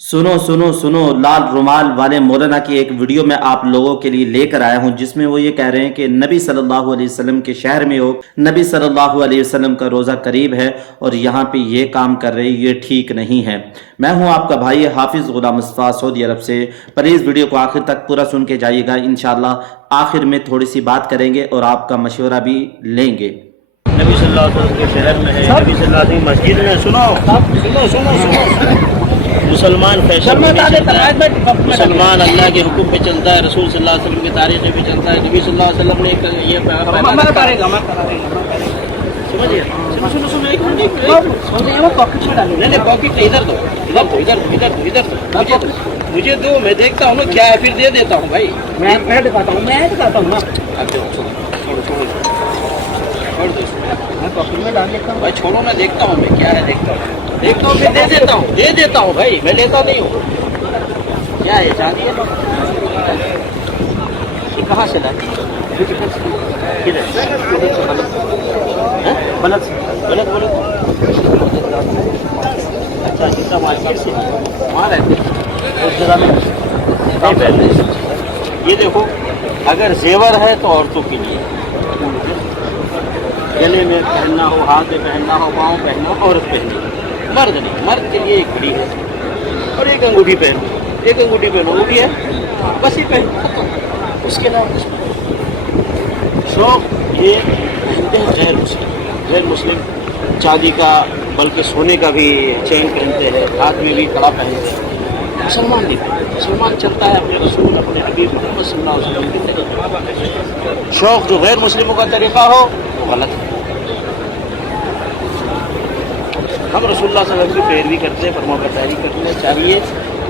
सुनो सुनो सुनो, लाल रुमाल वाले मौलाना की एक वीडियो मैं आप लोगों के लिए लेकर आया हूं, जिसमें वो ये कह रहे हैं कि नबी सल्लल्लाहु अलैहि वसल्लम के शहर में हो, नबी सल्लल्लाहु अलैहि वसल्लम का रोज़ा करीब है और यहाँ पे ये काम कर रहे हैं, ये ठीक नहीं है। मैं हूं आपका भाई हाफिज़ गुलाम मुस्तफ़ा सऊदी अरब से। प्लीज़ वीडियो को आखिर तक पूरा सुन के जाइएगा, इंशाल्लाह आखिर में थोड़ी सी बात करेंगे और आपका मशवरा भी लेंगे। नबी सल्लल्लाहु अलैहि वसल्लम के शहर में है, नबी सल्लल्लाहु अलैहि वसल्लम मस्जिद में। सुनो मुसलमान फैशन में नहीं चलता है, मुसलमान अल्लाह के हुक्म पे चलता है, रसूल सल्लल्लाहु अलैहि वसल्लम की तारीख पे चलता है। नबी सल्लल्लाहु अलैहि वसल्लम ने ये समझिए। सुनो एक नहीं पॉकेट इधर दो, इधर दो, मुझे दो, मैं देखता हूँ ना क्या है, फिर दे देता हूँ भाई। मैं दिखाता हूँ ना। मैं पॉकेट में डाल लेता हूँ भाई, छोड़ो ना, देखता हूँ मैं क्या है, देखता हूँ फिर दे देता हूँ भाई, मैं लेता नहीं हूँ। क्या है, चांदी है? ये कहाँ से लाती है? किधर? गलत। अच्छा, जितना मार्केट से वहाँ रहते हैं उस जगह में नहीं पहनते। ये देखो, अगर जेवर है तो औरतों के लिए, गले में पहनना हो, हाथ में पहनना हो, पाँव पहनना हो, औरत पहननी, मर्द नहीं। मर्द के लिए एक घड़ी है और एक अंगूठी पहनो, वो भी है, बस ये पहनो, उसके अलावा शौक ये पहनते हैं गैर मुस्लिम चांदी का, बल्कि सोने का भी चेन पहनते हैं, हाथ में भी कड़ा पहनते हैं। मुसलमान भी मुसलमान चलता है अपने रसूल, अपने नबी मोहम्मद सल्लल्लाहु अलैहि वसल्लम के तरीके। शौक जो गैर मुस्लिमों का तरीका हो वो गलत है। हम रसूलुल्लाह सल्लल्लाहु अलैहि वसल्लम की पैरवी करते हैं, फरमाबरदारी करना चाहिए,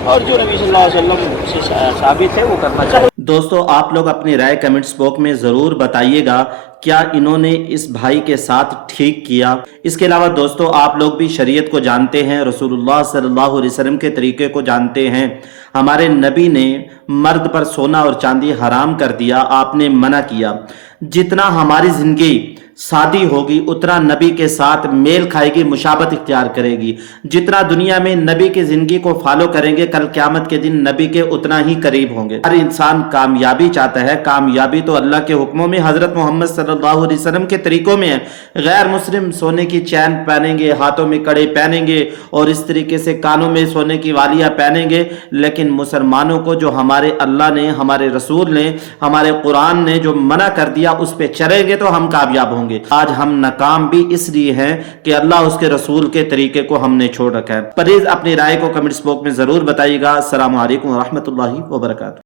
और जो नबी सल्लल्लाहु अलैहि वसल्लम से साबित है वो करना चाहिए। दोस्तों, आप लोग अपनी राय कमेंट्स बॉक्स में ज़रूर बताइएगा, क्या इन्होंने इस भाई के साथ ठीक किया? इसके अलावा दोस्तों, आप लोग भी शरीयत को जानते हैं, रसूलुल्लाह सल्लल्लाहु अलैहि वसल्लम के तरीके को जानते हैं। हमारे नबी ने मर्द पर सोना और चांदी हराम कर दिया, आपने मना किया। जितना हमारी ज़िंदगी शादी होगी उतना नबी के साथ मेल खाएगी, मुशाबत इख्तियार करेगी। जितना दुनिया में नबी की ज़िंदगी को फॉलो करेंगे, कल क़यामत के दिन नबी के उतना ही करीब होंगे। हर इंसान कामयाबी चाहता है, कामयाबी तो अल्लाह के हुक्मों में, हज़रत मोहम्मद सल्लल्लाहु अलैहि वसल्लम के तरीकों में है। गैर मुस्लिम सोने की चैन पहनेंगे, हाथों में कड़े पहनेंगे और इस तरीके से कानों में सोने की वालियाँ पहनेंगे, लेकिन मुसलमानों को जो हमारे अल्लाह ने, हमारे रसूल ने, हमारे कुरान ने जो मना कर दिया उस पर चलेंगे तो हम कामयाब होंगे। आज हम नाकाम भी इसलिए हैं कि अल्लाह उसके रसूल के तरीके को हमने छोड़ रखा है। प्लीज अपनी राय को कमेंट्स बॉक्स में जरूर बताइएगा। अस्सलामु अलैकुम व रहमतुल्लाहि व बरकातहू।